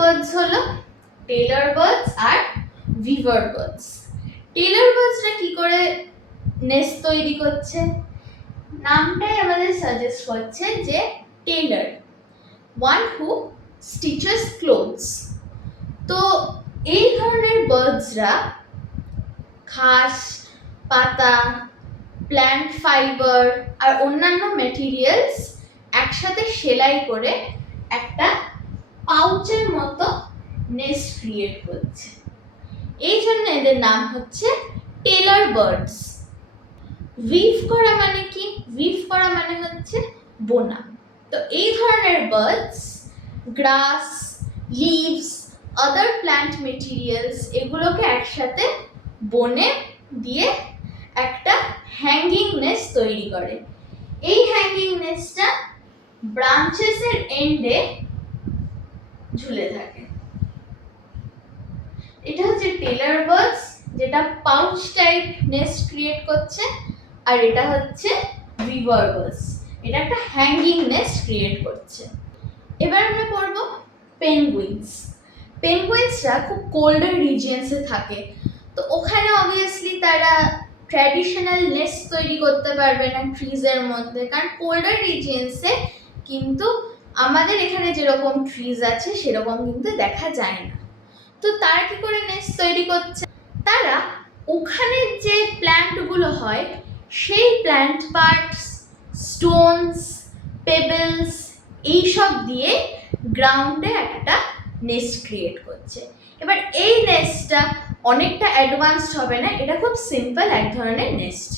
Birds হলো tailor birds আর weaver birds. Tailor বার্ডসরা কি করে নেস্ট তৈরি করছে? নামটাই আমাদের সাজেস্ট করছে যে Taylor, one who stitches clothes. তো এই ধরনের বার্ডসরা ঘাস, পাতা, প্ল্যান্ট ফাইবার আর অন্যান্য মেটেরিয়ালস একসাথে সেলাই করে একটা পাউচের মতো নেস্ট ক্রিয়েট করছে। এই জন্য এদের নাম হচ্ছে টেলর বার্ডস। উইভ করা মানে কি? উইভ করা মানে হচ্ছে বোনা। তো এই ধরনের বার্ডস গ্রাস, লিভস, আদার প্ল্যান্ট মেটেরিয়ালস এগুলোকে একসাথে বনে দিয়ে একটা হ্যাঙ্গিং নেস্ট তৈরি করে। এই হ্যাঙ্গিং নেস্টটা ব্রাঞ্চেসের এন্ডে ঝুলে থাকে। এটা হচ্ছে টেলর বার্ডস, যেটা পাউচ টাইপ নেস্ট ক্রিয়েট করছে, আর এটা হচ্ছে উইভার বার্ডস, এটা একটা হ্যাঙ্গিং নেস্ট ক্রিয়েট করছে। এবার আমরা পড়ব পেঙ্গুইনস। পেঙ্গুইনসরা খুব কোল্ডার রিজিয়ন্সে থাকে, তো ওখানে অবভিয়াসলি তারা ট্র্যাডিশনাল নেস্ট তৈরি করতে পারবে না ট্রিজের মধ্যে, কারণ কোল্ডার রিজিয়ন্সে কিন্তু আমাদের এখানে যেরকম ট্রিজ আছে সেরকম কিন্তু দেখা যায় না। তো তারা কি করে নেস্ট তৈরি করছে? তারা ওখানে যে প্ল্যান্টগুলো হয় সেই প্ল্যান্ট পার্টস, স্টোনস, পেবেলস এইসব দিয়ে গ্রাউন্ডে একটা নেস্ট ক্রিয়েট করছে। এবার এই নেস্টটা অনেকটা অ্যাডভান্সড হবে না, এটা খুব সিম্পল এক ধরনের নেস্ট।